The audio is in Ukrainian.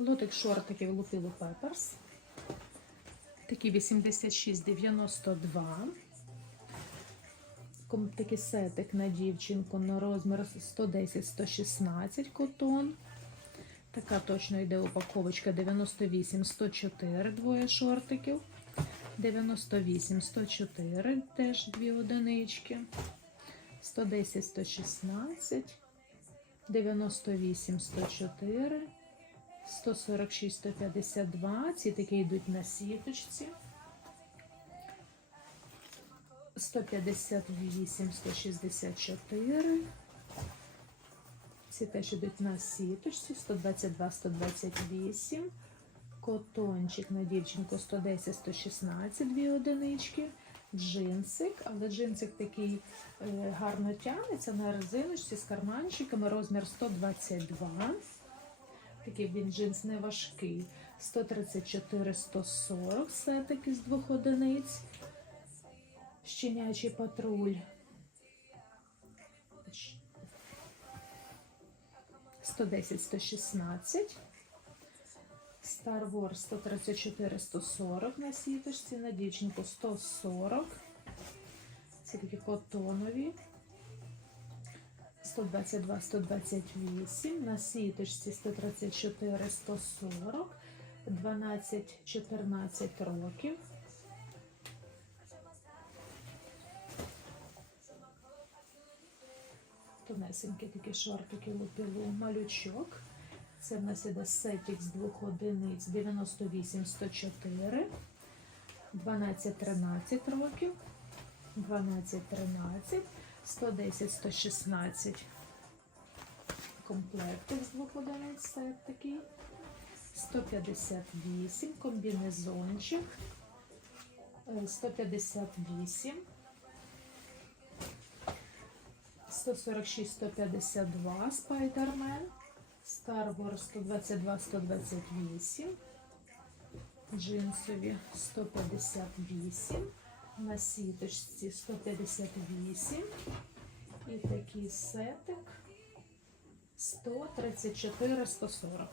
Лотик шортиків Лупілу Пеперс. Такі 86,92. Ком- Такий сетик на дівчинку на розмір 110-116 котон. Така точно йде упаковочка 98-104, двоє шортиків. 98-104, теж дві одинички. 110-116, 98-104, 146-152. Ці такі йдуть на сіточці. 158-164. Ці теж йдуть на сіточці. 122-128. Котончик на дівчинку 110-116, дві одинички. Джинсик, але джинсик такий е, гарно тягнеться на резиночці з карманчиками, розмір 122. Такий він джинс не важкий. 134-140 сетик із двох одиниць. Щенячий патруль. 110-116. Star Wars 134-140 на сіточці, на дівчинку 140. Ці такі котонові. 122-128, на сіточці 134-140, 12-14 років. Тонесенькі такі шортики лупілу, малючок. Це в нас іде сетік з двох одиниць. 98-104, 12-13 років, 12-13, 110-116 комплектик з двох одиниць сет такий, 158 комбінезончик, е, 158, 146-152 спайдермен. Star Wars 122-128, джинсові 158, на сіточці 158 і такий сетик 134-140.